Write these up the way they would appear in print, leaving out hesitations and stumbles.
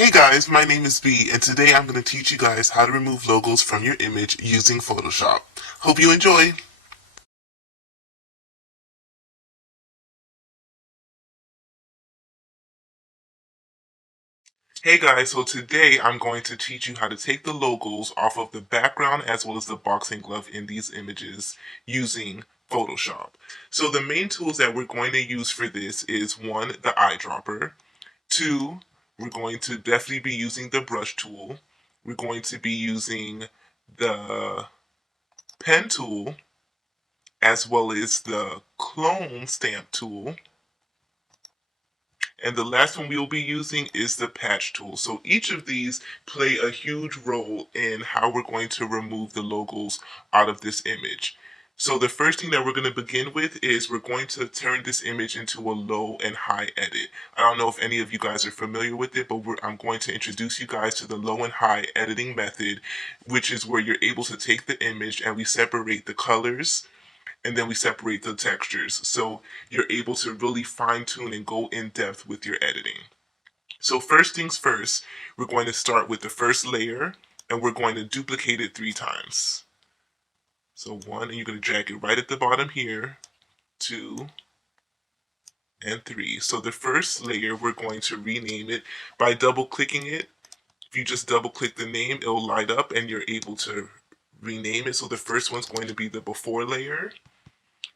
Hey guys, my name is B, and today I'm going to teach you guys how to remove logos from your image using Photoshop. Hope you enjoy! Hey guys, so today I'm going to teach you how to take the logos off of the background as well as the boxing glove in these images using Photoshop. So the main tools that we're going to use for this is one, the eyedropper. Two, we're going to definitely be using the brush tool. We're going to be using the pen tool as well as the clone stamp tool. And the last one we will be using is the patch tool. So each of these play a huge role in how we're going to remove the logos out of this image. So the first thing that we're going to begin with is we're going to turn this image into a low and high edit. I don't know if any of you guys are familiar with it, but I'm going to introduce you guys to the low and high editing method, which is where you're able to take the image and we separate the colors and then we separate the textures. So you're able to really fine tune and go in depth with your editing. So first things first, we're going to start with the first layer and we're going to duplicate it 3 times. So 1, and you're going to drag it right at the bottom here, 2, and 3. So the first layer, we're going to rename it by double clicking it. If you just double click the name, it'll light up and you're able to rename it. So the first one's going to be the before layer.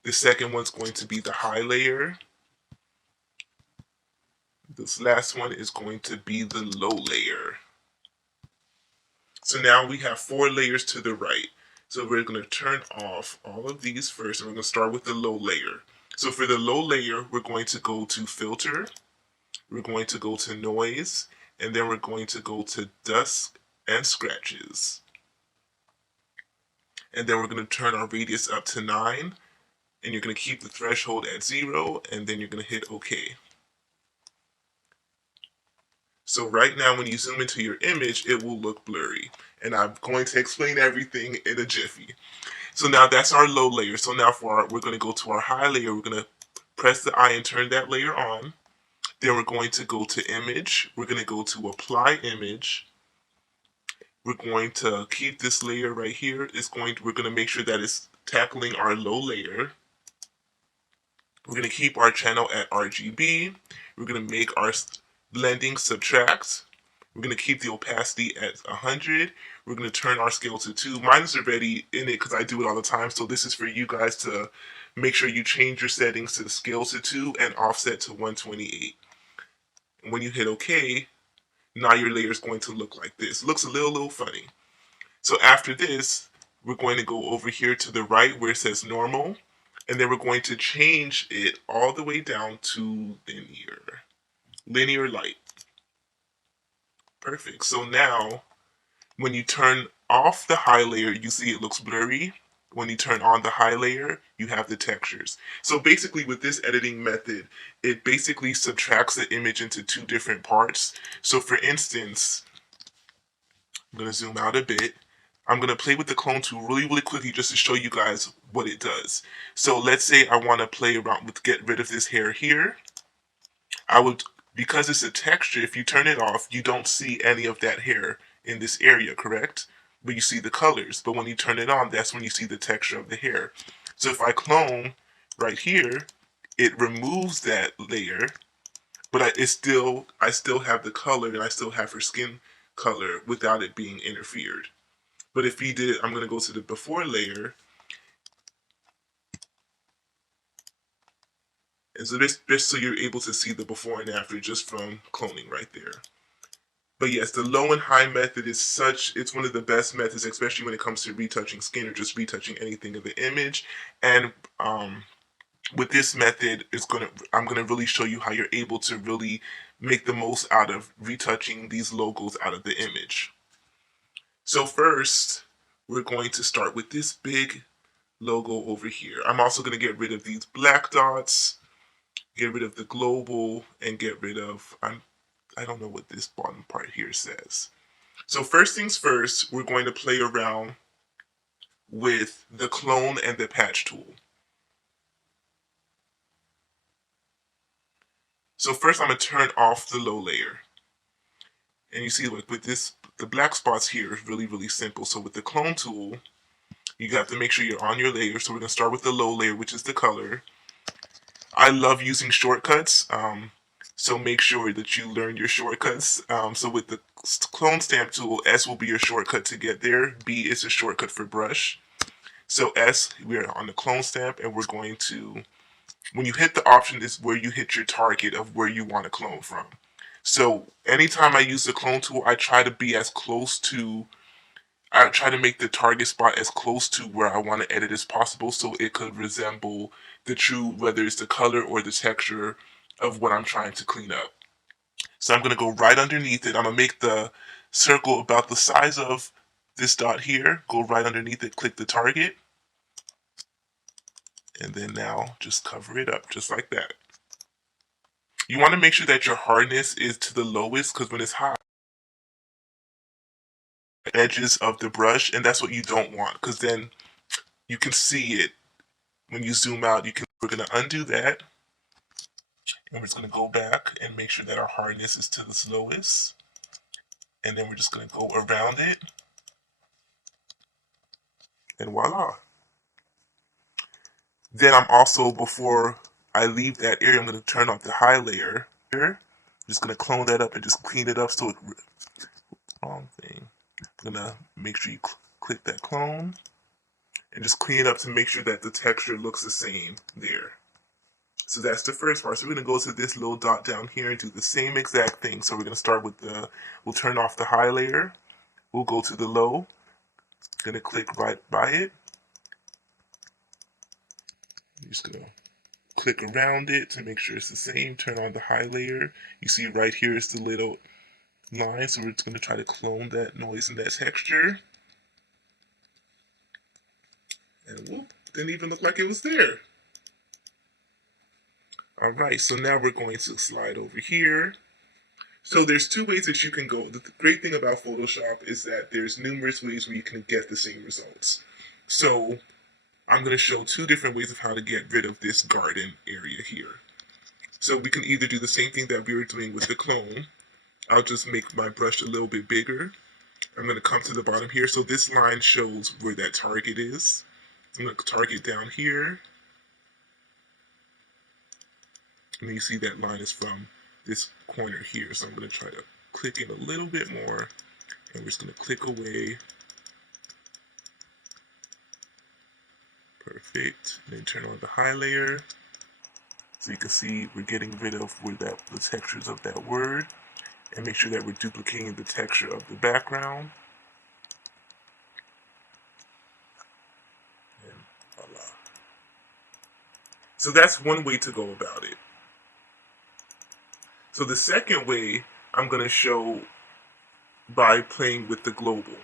The second one's going to be the high layer. This last one is going to be the low layer. So now we have 4 layers to the right. So we're going to turn off all of these first, and we're going to start with the low layer. So for the low layer, we're going to go to filter, we're going to go to noise, and then we're going to go to dust and scratches. And then we're going to turn our radius up to 9, and you're going to keep the threshold at 0, and then you're going to hit OK. So right now when you zoom into your image, it will look blurry. And I'm going to explain everything in a jiffy. So now that's our low layer. So now we're going to go to our high layer. We're going to press the I and turn that layer on. Then we're going to go to image. We're going to go to apply image. We're going to keep this layer right here. We're going to make sure that it's tackling our low layer. We're going to keep our channel at RGB. We're going to make our blending subtract. We're going to keep the opacity at 100. We're going to turn our scale to 2. Mine is already in it because I do it all the time. So this is for you guys to make sure you change your settings to the scale to 2 and offset to 128. And when you hit OK, now your layer is going to look like this. It looks a little funny. So after this, we're going to go over here to the right where it says normal. And then we're going to change it all the way down to linear light. Perfect. So now, when you turn off the high layer, you see it looks blurry. When you turn on the high layer, you have the textures. So basically with this editing method, it basically subtracts the image into 2 different parts. So for instance, I'm going to zoom out a bit. I'm going to play with the clone tool really quickly just to show you guys what it does. So let's say I want to play around with get rid of this hair here. I would, because it's a texture, if you turn it off, you don't see any of that hair in this area, correct? But you see the colors. But when you turn it on, that's when you see the texture of the hair. So if I clone right here, it removes that layer, but I still have the color and I still have her skin color without it being interfered. But if you did, I'm going to go to the before layer. And so this just so you're able to see the before and after just from cloning right there. But yes, the low and high method is it's one of the best methods, especially when it comes to retouching skin or just retouching anything in the image. And with this method, I'm gonna really show you how you're able to really make the most out of retouching these logos out of the image. So first, we're going to start with this big logo over here. I'm also gonna get rid of these black dots, get rid of the global, and get rid of, I don't know what this bottom part here says. So first things first, we're going to play around with the clone and the patch tool. So first I'm going to turn off the low layer. And you see, like with this, the black spots here is really, really simple. So with the clone tool, you have to make sure you're on your layer. So we're going to start with the low layer, which is the color. I love using shortcuts. So make sure that you learn your shortcuts. So with the clone stamp tool, S will be your shortcut to get there. B is a shortcut for brush. So S, we're on the clone stamp, and we're going to, when you hit the option, is where you hit your target of where you want to clone from. So anytime I use the clone tool, I try to be as close to, I try to make the target spot as close to where I want to edit as possible, so it could resemble the true, whether it's the color or the texture of what I'm trying to clean up. So I'm going to go right underneath it. I'm going to make the circle about the size of this dot here, go right underneath it, click the target, and then now just cover it up just like that. You want to make sure that your hardness is to the lowest, because when it's hot, edges of the brush, and that's what you don't want, because then you can see it when you zoom out. We're going to undo that, and we're just going to go back and make sure that our hardness is to the lowest, and then we're just going to go around it, and voila. Then I'm also, before I leave that area, I'm going to turn off the high layer here. I'm just going to clone that up and just clean it up so it, wrong thing. I'm going to make sure you click that clone and just clean it up to make sure that the texture looks the same there. So that's the first part. So we're going to go to this little dot down here and do the same exact thing. So we're going to start with we'll turn off the high layer. We'll go to the low. Going to click right by it. I'm just going to click around it to make sure it's the same. Turn on the high layer. You see right here is the little line. So we're just going to try to clone that noise and that texture. And whoop, didn't even look like it was there. Alright, so now we're going to slide over here. So there's two ways that you can go. The great thing about Photoshop is that there's numerous ways where you can get the same results. So I'm going to show two different ways of how to get rid of this garden area here. So we can either do the same thing that we were doing with the clone. I'll just make my brush a little bit bigger. I'm going to come to the bottom here. So this line shows where that target is. I'm going to target down here. And you see that line is from this corner here. So I'm going to try to click in a little bit more. And we're just going to click away. Perfect. And then turn on the high layer. So you can see we're getting rid of where the textures of that word. And make sure that we're duplicating the texture of the background. And voila. So that's one way to go about it. So the second way I'm going to show by playing with the global.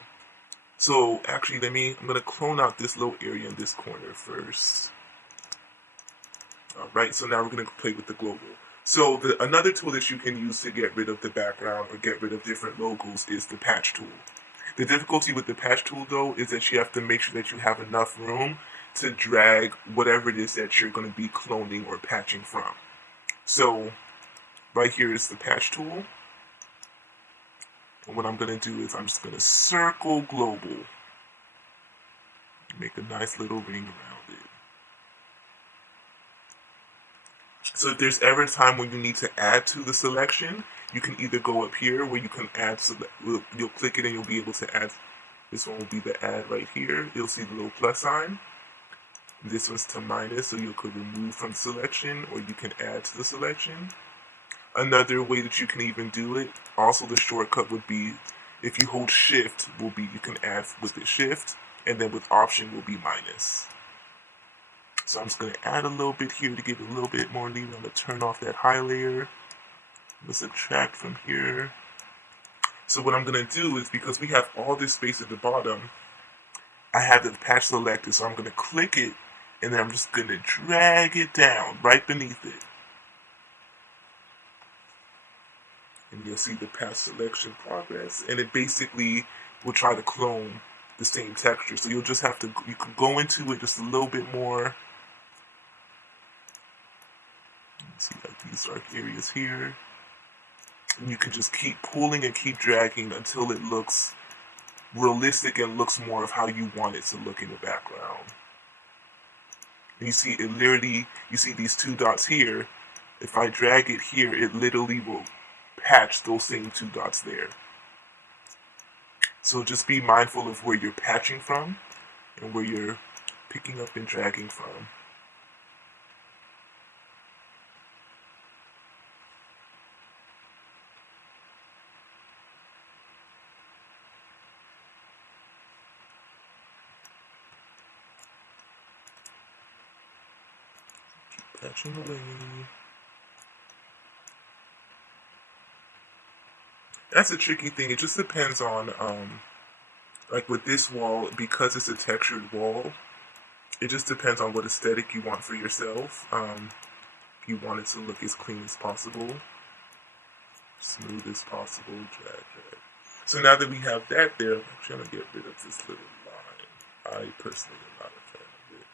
So actually, I'm going to clone out this little area in this corner first. Alright, so now we're going to play with the global. So another tool that you can use to get rid of the background or get rid of different logos is the patch tool. The difficulty with the patch tool, though, is that you have to make sure that you have enough room to drag whatever it is that you're going to be cloning or patching from. So right here is the patch tool. And what I'm going to do is I'm just going to circle global. Make a nice little ring around it. So if there's ever a time when you need to add to the selection, you can either go up here where you can add, you'll click it and you'll be able to add. This one will be the add right here. You'll see the little plus sign. This one's to minus, so you could remove from selection or you can add to the selection. Another way that you can even do it, also the shortcut would be, if you hold shift, you can add with the shift, and then with option will be minus. So I'm just going to add a little bit here to give it a little bit more leeway. I'm going to turn off that high layer. Let's subtract from here. So what I'm going to do is, because we have all this space at the bottom, I have the patch selected, so I'm going to click it, and then I'm just going to drag it down right beneath it. And you'll see the patch selection progress, and it basically will try to clone the same texture. So you'll just have to, you can go into it just a little bit more. See like these dark areas here. And you can just keep pulling and keep dragging until it looks realistic and looks more of how you want it to look in the background. And you see it literally, you see these two dots here. If I drag it here, it literally will patch those same two dots there. So just be mindful of where you're patching from and where you're picking up and dragging from. Keep patching away. That's a tricky thing. It just depends on, like with this wall, because it's a textured wall, it just depends on what aesthetic you want for yourself. If you want it to look as clean as possible, smooth as possible, drag. So now that we have that there, I'm trying to get rid of this little line. I personally am not a fan of it.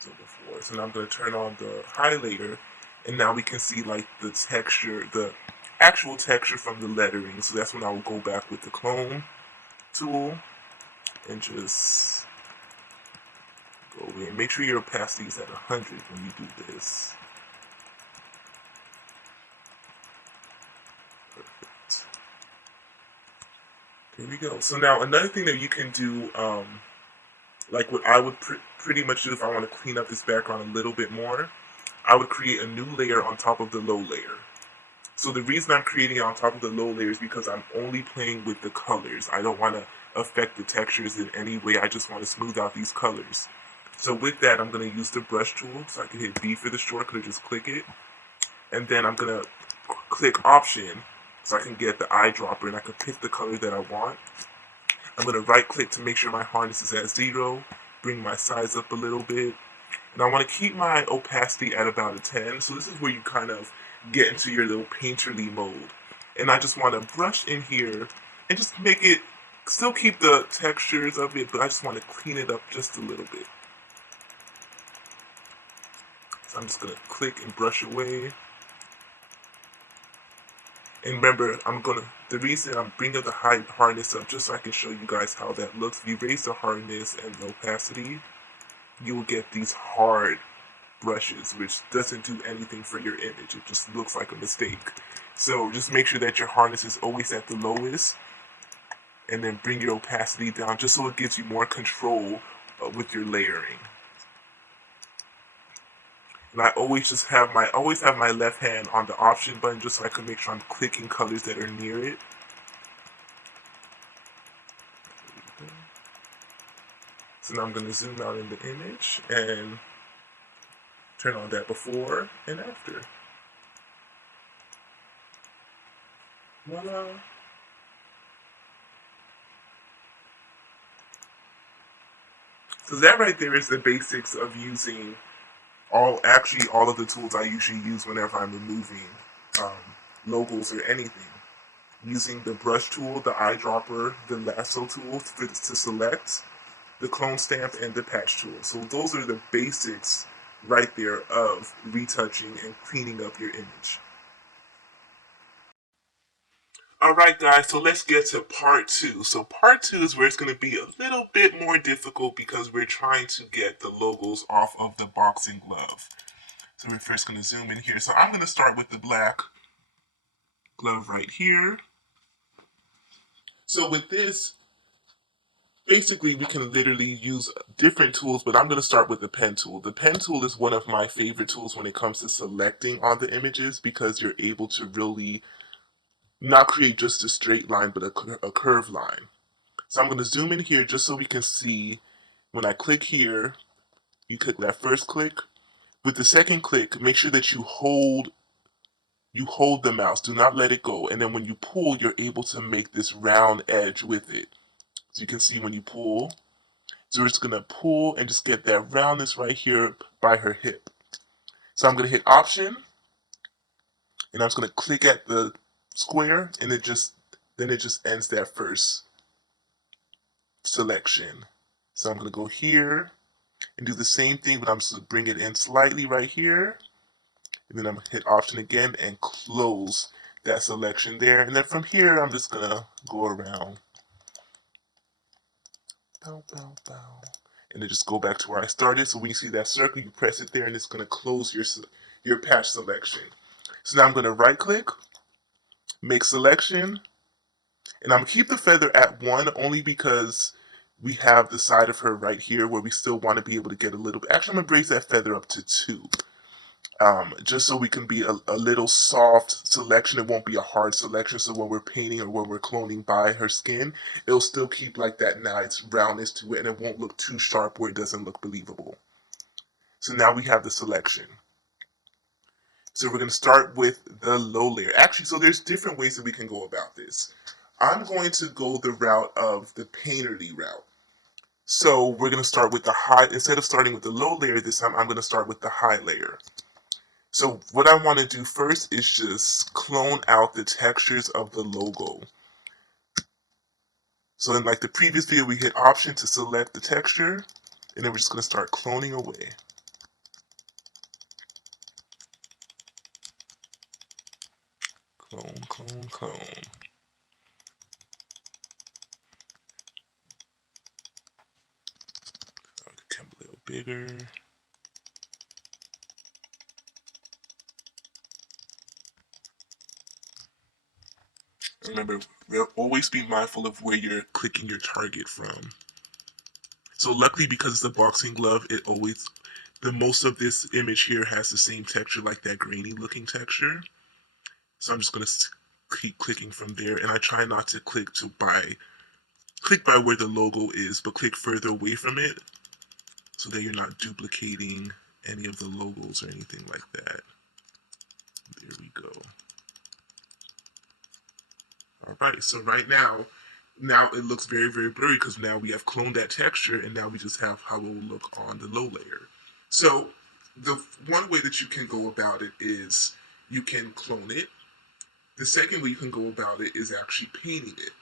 So before, so now I'm going to turn on the highlighter, and now we can see like the texture, the actual texture from the lettering. So that's when I will go back with the clone tool and just go in. Make sure your opacity is at 100 when you do this. Perfect. There we go. So now another thing that you can do, like what I would pretty much do if I want to clean up this background a little bit more, I would create a new layer on top of the low layer. So the reason I'm creating it on top of the low layer is because I'm only playing with the colors. I don't want to affect the textures in any way. I just want to smooth out these colors. So with that, I'm going to use the brush tool. So I can hit B for the shortcut or just click it. And then I'm going to click Option so I can get the eyedropper and I can pick the color that I want. I'm going to right click to make sure my hardness is at 0, bring my size up a little bit. And I want to keep my opacity at about a 10. So this is where you kind of get into your little painterly mode. And I just want to brush in here and just make it, still keep the textures of it, but I just want to clean it up just a little bit. So I'm just going to click and brush away. And remember, the reason I'm bringing the hardness up just so I can show you guys how that looks. If you raise the hardness and the opacity, you will get these hard brushes, which doesn't do anything for your image. It just looks like a mistake. So just make sure that your hardness is always at the lowest, and then bring your opacity down just so it gives you more control with your layering. And I always have my left hand on the Option button just so I can make sure I'm clicking colors that are near it. So now I'm going to zoom out in the image and turn on that before and after. Voila. So that right there is the basics of using all of the tools I usually use whenever I'm removing logos or anything. Using the brush tool, the eyedropper, the lasso tool to select, the clone stamp, and the patch tool. So those are the basics right there of retouching and cleaning up your image. Alright guys, so let's get to part 2. So part 2 is where it's going to be a little bit more difficult because we're trying to get the logos off of the boxing glove. So we're first going to zoom in here. So I'm going to start with the black glove right here. So with this, basically we can literally use different tools, but I'm going to start with the pen tool. The pen tool is one of my favorite tools when it comes to selecting on the images because you're able to really not create just a straight line, but a curved line. So I'm going to zoom in here just so we can see when I click here, you click that first click. With the second click, make sure that you hold the mouse. Do not let it go. And then when you pull, you're able to make this round edge with it. So you can see when you pull. So we're just going to pull and just get that roundness right here by her hip. So I'm going to hit Option. And I'm just going to click at the square. And then it just ends that first selection. So I'm going to go here. and do the same thing, but I'm just going to bring it in slightly right here. And then I'm going to hit Option again and close that selection there. And then from here, I'm just going to go around. Bow, bow, bow. And then just go back to where I started. So when you see that circle, you press it there and it's going to close your patch selection. So now I'm going to right click, make selection, and I'm going to keep the feather at 1 only because we have the side of her right here where we still want to be able to get a little bit. Actually, I'm going to raise that feather up to 2. Just so we can be a little soft selection. It won't be a hard selection, so when we're painting or when we're cloning by her skin, it'll still keep like that nice roundness to it, and it won't look too sharp where it doesn't look believable. So now we have the selection. So we're going to start with the low layer. Actually, so there's different ways that we can go about this. I'm going to go the route of the painterly route. So we're going to start with the high, instead of starting with the low layer this time, I'm going to start with the high layer. So what I want to do first is just clone out the textures of the logo. So in like the previous video, we hit Option to select the texture, and then we're just going to start cloning away. Clone, clone, clone. Become a little bigger. Remember, always be mindful of where you're clicking your target from. So luckily, because it's a boxing glove, the most of this image here has the same texture, like that grainy looking texture. So I'm just going to keep clicking from there, and I try not to click by where the logo is, but click further away from it so that you're not duplicating any of the logos or anything like that. There we go. All right, so right now it looks very, very blurry because now we have cloned that texture, and now we just have how it will look on the low layer. So the one way that you can go about it is you can clone it. The second way you can go about it is actually painting it.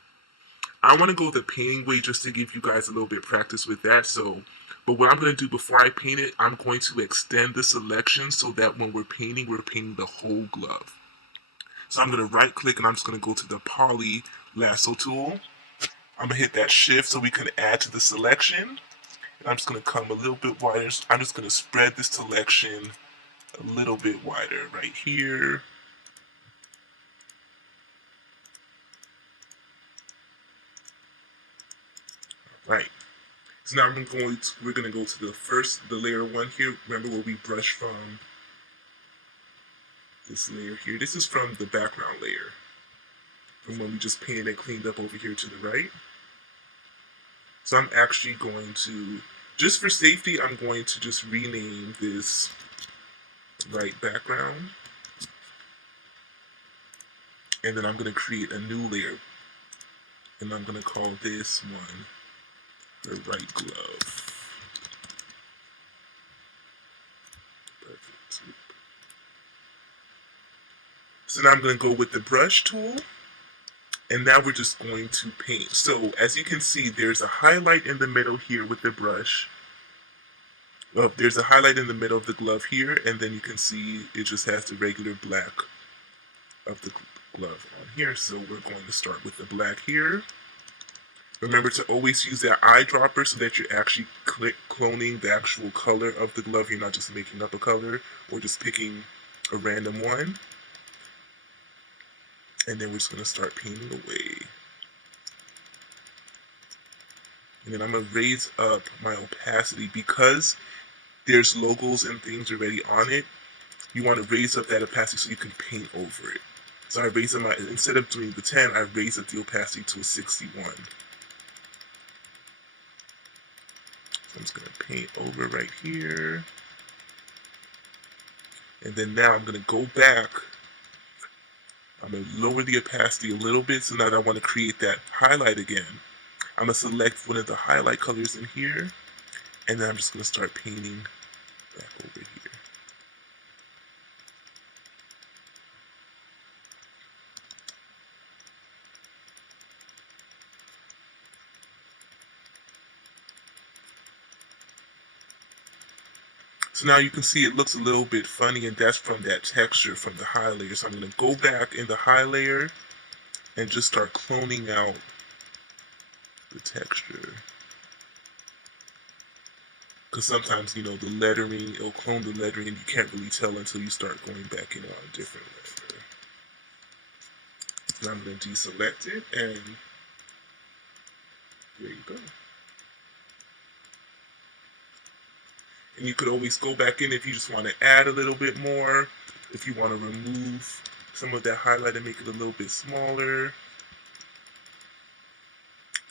I want to go the painting way just to give you guys a little bit of practice with that. But what I'm going to do before I paint it, I'm going to extend the selection so that when we're painting the whole glove. So I'm going to right click and I'm just going to go to the poly lasso tool. I'm going to hit that shift so we can add to the selection. And I'm just going to come a little bit wider. I'm just going to spread this selection a little bit wider right here. Right. So now we're going to go to the layer 1 here. Remember where we brush from this layer here. This is from the background layer, from when we just painted and cleaned up over here to the right. So I'm actually going to, just for safety, I'm going to just rename this right background. And then I'm going to create a new layer. And I'm going to call this one the right glove. Perfect. So now I'm going to go with the brush tool. And now we're just going to paint. So as you can see, there's a highlight in the middle here with the brush. Well, there's a highlight in the middle of the glove here, and then you can see it just has the regular black of the glove on here. So we're going to start with the black here. Remember to always use that eyedropper so that you're actually cloning the actual color of the glove. You're not just making up a color or just picking a random one. And then we're just going to start painting away. And then I'm going to raise up my opacity because there's logos and things already on it. You want to raise up that opacity so you can paint over it. So I raise up instead of doing the 10, I raise up the opacity to a 61. So I'm just going to paint over right here. And then now I'm going to go back. I'm going to lower the opacity a little bit. So now that I want to create that highlight again, I'm going to select one of the highlight colors in here. And then I'm just going to start painting back over here. So now you can see it looks a little bit funny, and that's from that texture from the high layer. So I'm going to go back in the high layer and just start cloning out the texture. Because sometimes, you know, the lettering, it'll clone the lettering and you can't really tell until you start going back in on a different letter. Now I'm going to deselect it, and there you go. And you could always go back in if you just want to add a little bit more, if you want to remove some of that highlight and make it a little bit smaller.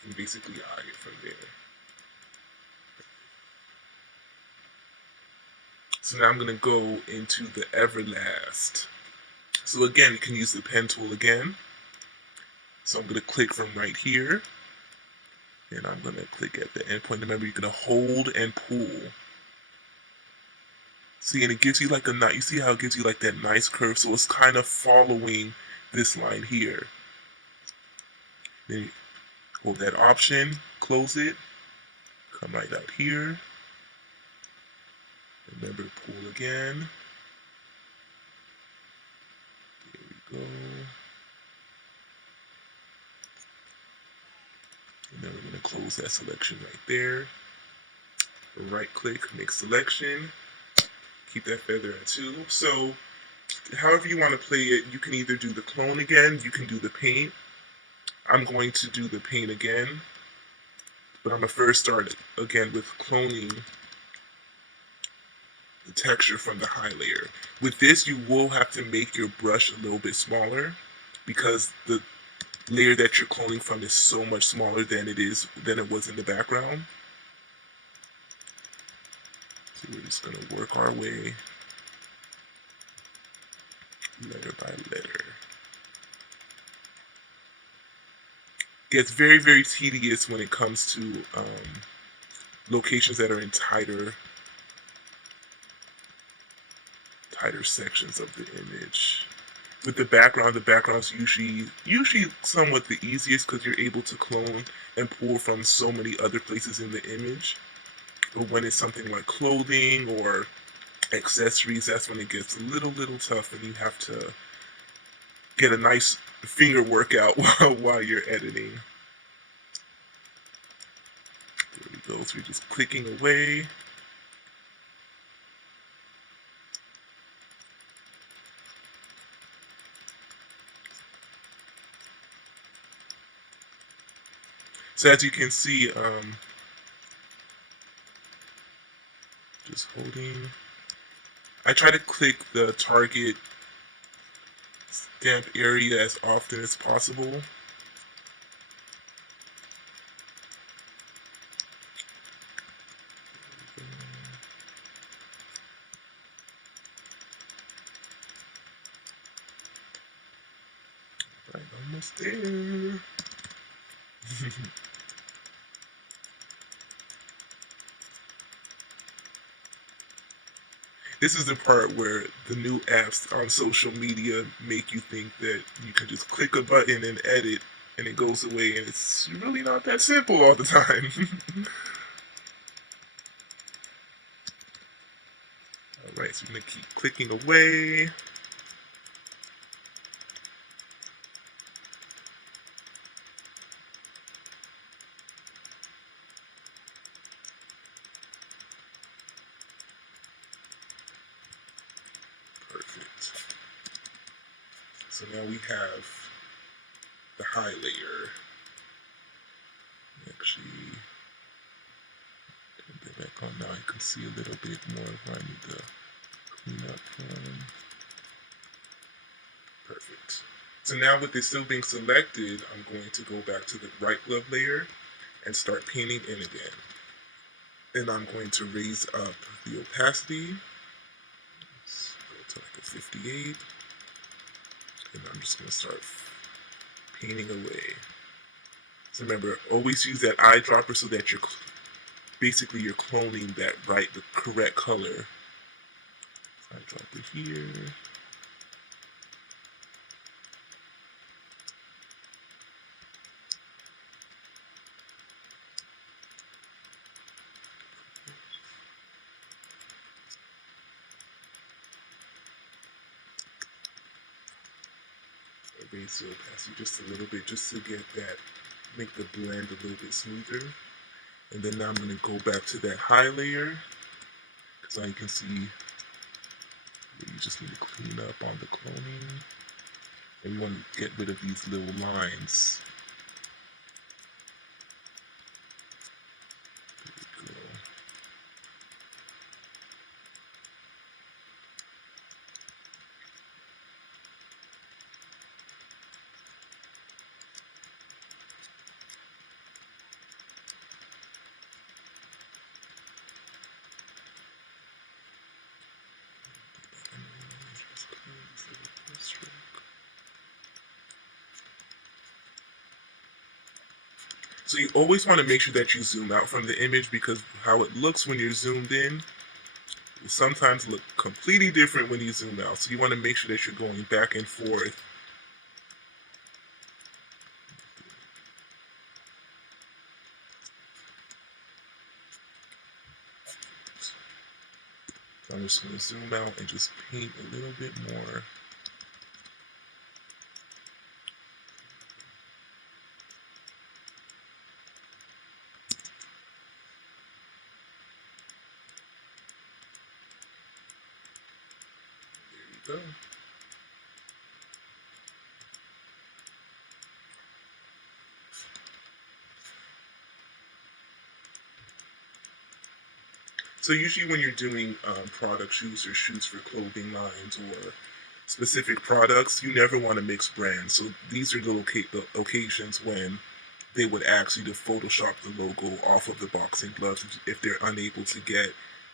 And basically hide it from there. So now I'm going to go into the Everlast. So again, you can use the pen tool again. So I'm going to click from right here. And I'm going to click at the endpoint. Remember, you're going to hold and pull. See, and it gives you like a nice, you see how it gives you like that nice curve? So it's kind of following this line here. Then you hold that option, close it, come right out here. Remember, pull again. There we go. And then we're going to close that selection right there. Right click, make selection. Keep that feather at 2. So however you want to play it, you can either do the clone again, you can do the paint. I'm going to do the paint again, but I'm going to first start again with cloning the texture from the high layer. With this, you will have to make your brush a little bit smaller because the layer that you're cloning from is so much smaller than it was in the background. So we're just going to work our way letter by letter. Gets very, very tedious when it comes to locations that are in tighter sections of the image. With the background's usually somewhat the easiest because you're able to clone and pull from so many other places in the image. But when it's something like clothing or accessories, that's when it gets a little tough and you have to get a nice finger workout while you're editing. There we go, so we're just clicking away. So as you can see, just holding. I try to click the target stamp area as often as possible. Right, almost there. This is the part where the new apps on social media make you think that you can just click a button and edit and it goes away, and it's really not that simple all the time. Alright, so we're going to keep clicking away. Perfect. So now we have the high layer. Actually, turn that back on now. You can see a little bit more of what I need to clean up from. Perfect. So now with this still being selected, I'm going to go back to the right glove layer and start painting in again. And I'm going to raise up the opacity. Let's go to like a 58. And I'm just going to start painting away. So remember, always use that eyedropper so that you're cloning the correct color. Eyedropper here. raise the opacity just a little bit, just to get that, make the blend a little bit smoother. And then now I'm going to go back to that high layer, because now you can see you just need to clean up on the cloning. And you want to get rid of these little lines. There we go. So you always want to make sure that you zoom out from the image, because how it looks when you're zoomed in will sometimes look completely different when you zoom out. So you want to make sure that you're going back and forth. So I'm just going to zoom out and just paint a little bit more. There you go. So usually when you're doing product shoots or shoots for clothing lines or specific products, you never want to mix brands. So these are the occasions when they would ask you to Photoshop the logo off of the boxing gloves if they're unable to get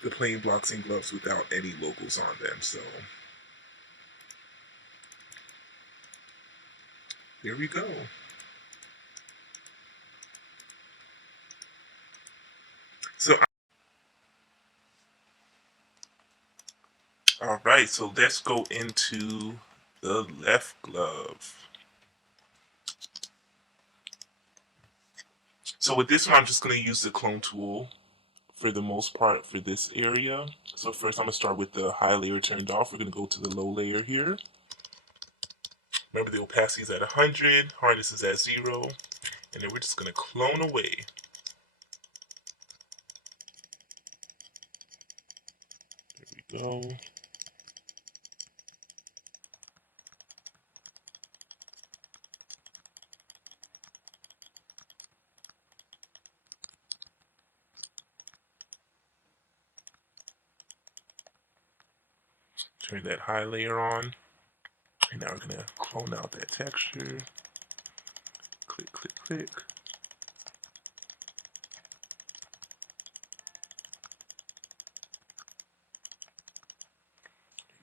the plain boxing gloves without any logos on them. So there we go. So all right, so let's go into the left glove. So with this one, I'm just going to use the clone tool for the most part for this area. So first I'm going to start with the high layer turned off. We're going to go to the low layer here. Remember the opacity is at 100, hardness is at 0, and then we're just going to clone away. There we go. Turn that high layer on, and now we're going to clone out that texture. Click, click, click.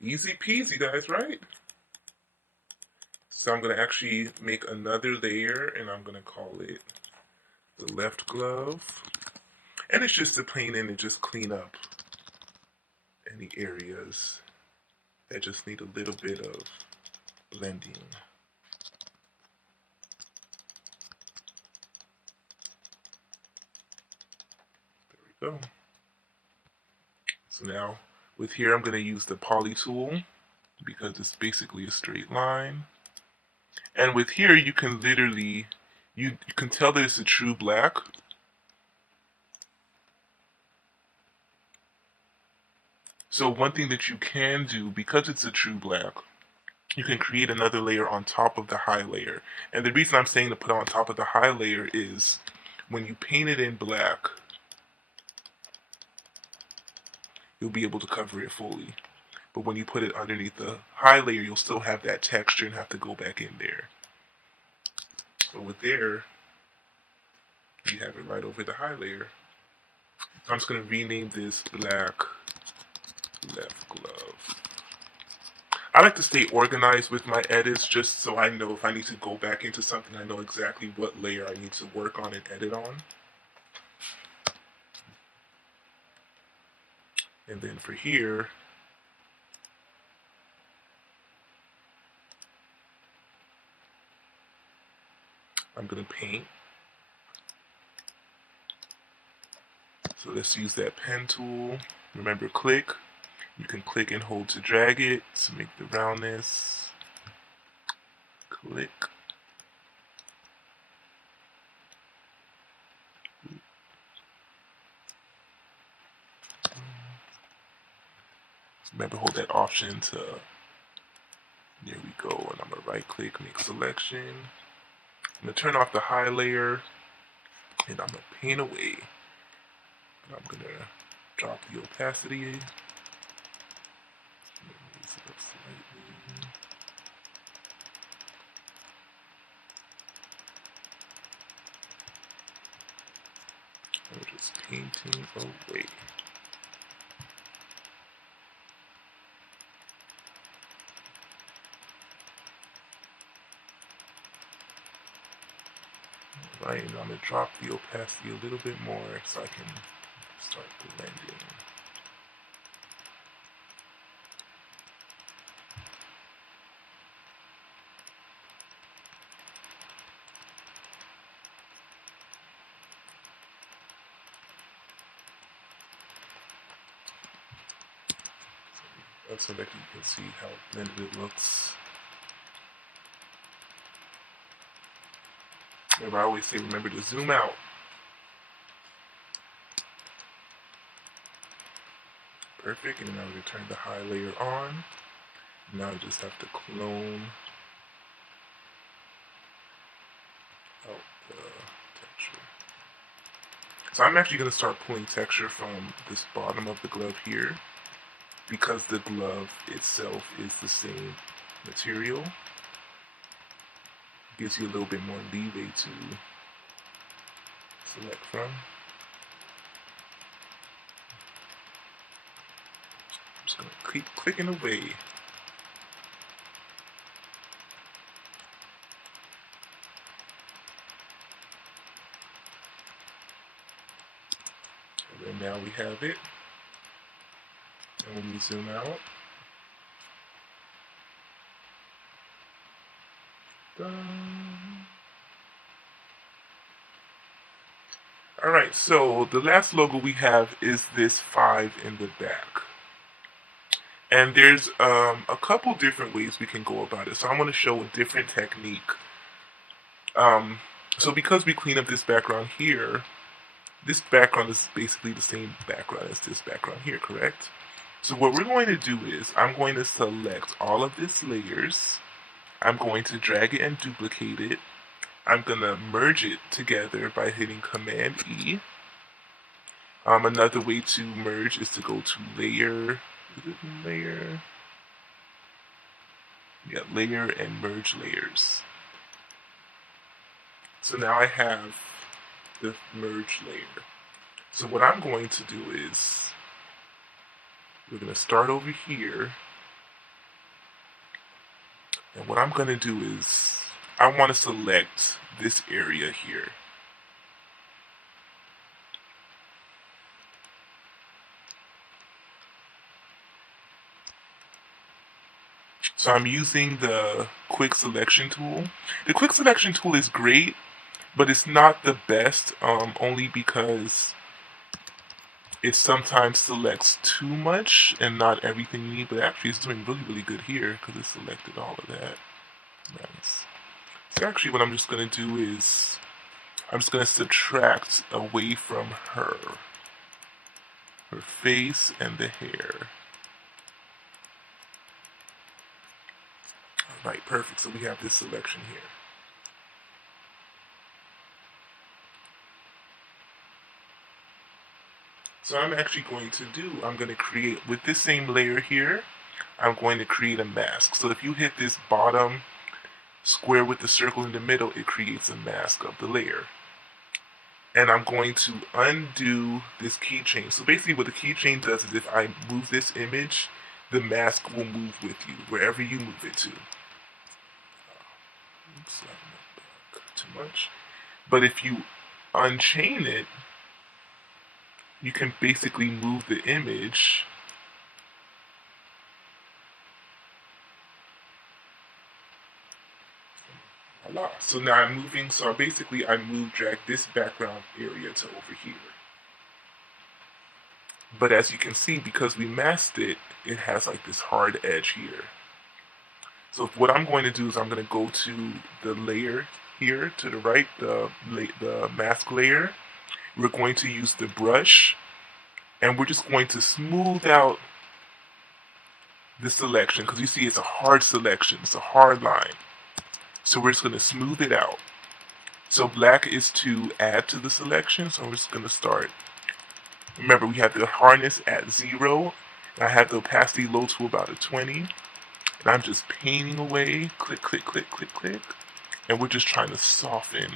Easy peasy, guys, right? So I'm going to actually make another layer, and I'm going to call it the left glove. And it's just to paint in and just clean up any areas that just need a little bit of blending. There we go. So now with here I'm going to use the poly tool because it's basically a straight line. And with here you can literally, you can tell that it's a true black. So one thing that you can do, because it's a true black, you can create another layer on top of the high layer. And the reason I'm saying to put it on top of the high layer is when you paint it in black, you'll be able to cover it fully. But when you put it underneath the high layer, you'll still have that texture and have to go back in there. But with there, you have it right over the high layer. I'm just going to rename this black left glove. I like to stay organized with my edits just so I know if I need to go back into something, I know exactly what layer I need to work on and edit on. And then for here, I'm going to paint. So let's use that pen tool. Remember, click. You can click and hold to drag it to make the roundness. Click. Remember, hold that option to, there we go, and I'm gonna right click, make selection. I'm gonna turn off the high layer, and I'm gonna paint away. I'm gonna drop the opacity. I'm just painting away. Right, and I'm going to drop the opacity a little bit more so I can start blending. So that you can see how blended it looks. Remember, I always say, remember to zoom out. Perfect, and now we're going to turn the high layer on. Now I just have to clone out the texture. So I'm actually going to start pulling texture from this bottom of the glove here, because the glove itself is the same material. It gives you a little bit more leeway to select from. I'm just going to keep clicking away. And then now we have it. And when we zoom out, done. Alright, so the last logo we have is this 5 in the back. And there's a couple different ways we can go about it. So I want to show a different technique. So because we clean up this background here, this background is basically the same background as this background here, correct? So what we're going to do is I'm going to select all of these layers. I'm going to drag it and duplicate it. I'm going to merge it together by hitting Command E. Another way to merge is to go to Layer. Is it Layer? Yeah, Layer and Merge Layers. So now I have the merge layer. So what I'm going to do is we're going to start over here. And what I'm going to do is I want to select this area here. So I'm using the quick selection tool. The quick selection tool is great, but it's not the best, only because it sometimes selects too much and not everything you need, but actually it's doing really, really good here because it selected all of that. Nice. So actually what I'm just going to do is I'm just going to subtract away from her face and the hair. Alright, perfect. So we have this selection here. So I'm actually going to I'm going to create, with this same layer here, I'm going to create a mask. So if you hit this bottom square with the circle in the middle, it creates a mask of the layer. And I'm going to undo this keychain. So basically what the keychain does is if I move this image, the mask will move with you, wherever you move it to. Oops, too much. But if you unchain it, you can basically move the image voila. So now I'm moving, so basically I drag this background area to over here. But as you can see, because we masked it, it has like this hard edge here. So what I'm going to do is I'm going to go to the layer here to the right, the mask layer. We're going to use the brush, and we're just going to smooth out the selection, because you see it's a hard selection, it's a hard line. So we're just going to smooth it out. So black is to add to the selection, so I'm just going to start. Remember, we have the hardness at 0, and I have the opacity low to about a 20, and I'm just painting away, click, click, click, click, click, and we're just trying to soften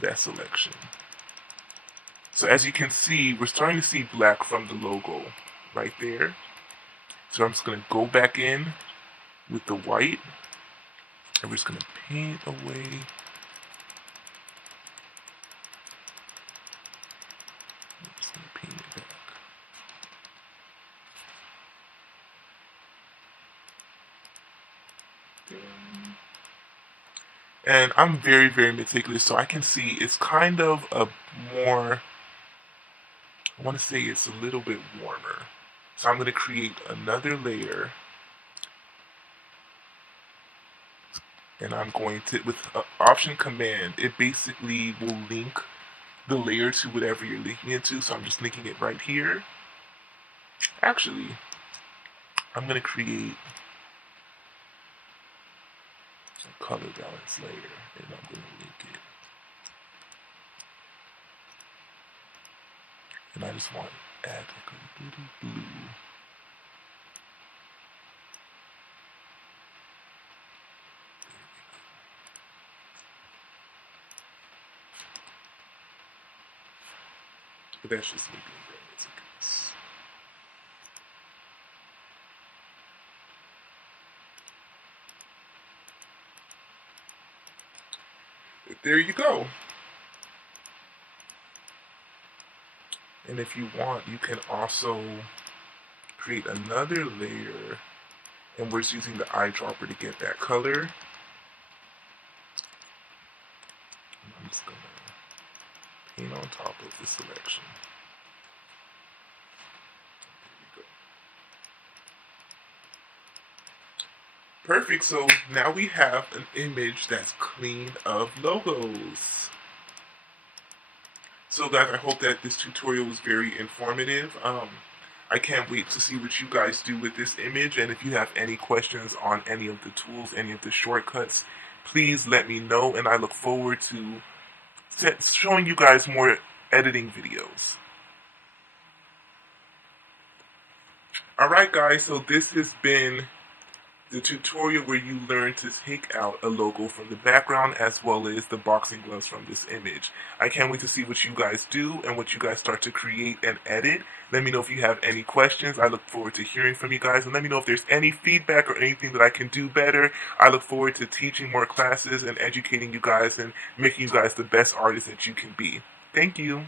that selection. So as you can see, we're starting to see black from the logo right there. So I'm just going to go back in with the white, and we're just going to paint away. I'm just going to paint it back. And I'm very, very meticulous, so I can see it's kind of a more, I want to say it's a little bit warmer. So I'm going to create another layer, and I'm going to, with Option Command, it basically will link the layer to whatever you're linking it to. So I'm just linking it right here. Actually, I'm going to create a color balance layer, and I'm going to link it. And I just want to add like a little blue. But that's just me being very meticulous. There you go. And if you want, you can also create another layer, and we're just using the eyedropper to get that color. And I'm just going to paint on top of the selection. There you go. Perfect, so now we have an image that's clean of logos. So guys, I hope that this tutorial was very informative. I can't wait to see what you guys do with this image, and if you have any questions on any of the tools, any of the shortcuts, please let me know, and I look forward to showing you guys more editing videos. Alright guys, so this has been the tutorial where you learn to take out a logo from the background as well as the boxing gloves from this image. I can't wait to see what you guys do and what you guys start to create and edit. Let me know if you have any questions. I look forward to hearing from you guys, and let me know if there's any feedback or anything that I can do better. I look forward to teaching more classes and educating you guys and making you guys the best artists that you can be. Thank you.